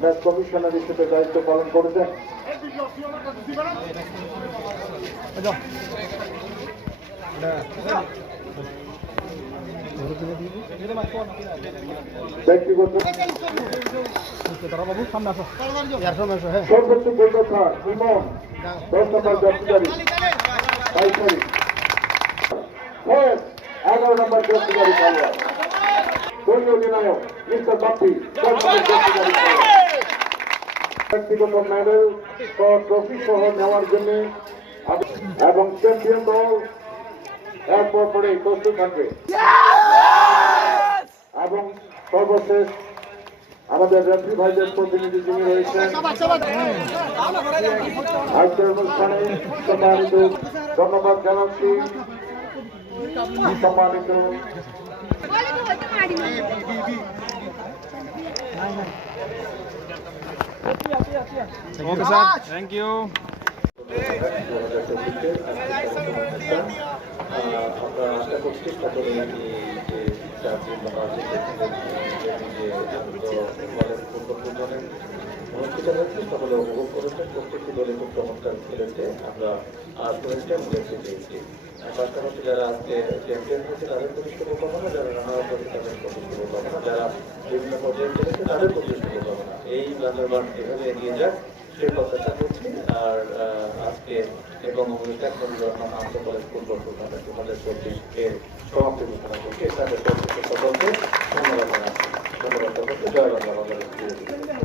Match commissioner হিসেবে দায়িত্ব পালন করেছেন সর্বোচ্চ অধিনায়ক মিস্টার বাপ্পি ব্যক্তিগত মেডেল ট্রফি সহ নেওয়ার জন্য এবং চ্যাম্পিয়ন দল এরপর পরে প্রস্তুত থাকবে। এবং সর্বশেষ আমাদের রেফরি ভাইদের প্রতিনিধি যিনি রয়েছেন, আজকের অনুষ্ঠানে সম্মানিত, ধন্যবাদ জানাচ্ছি। সম্মানিত ওকে স্যার থ্যাংক ইউ আমরা আশা করছি সকলে এই যে চারদিন বা অনুষ্ঠিত হয়েছে সকলে উপভোগ আমরা করেছি যারা আজকে চ্যাম্পিয়ন হয়েছে তাদের প্রতি শুভকামনা যারা রানার তাদের বিভিন্ন পর্যায়ে খেলেছে তাদের প্রতি শুভকামনা এই বাজারবান এভাবে এগিয়ে যাক, সেই প্রত্যাশা করছি আর আজকে এবং অনুষ্ঠান রহমান আন্ত কলেজ ফুটবল টুর্নামেন্ট দু হাজার চব্বিশ এর সমাপ্তি ঘোষণা সাথে সকলকে ধন্যবাদ জানাচ্ছি। জয় বাংলা বাংলাদেশ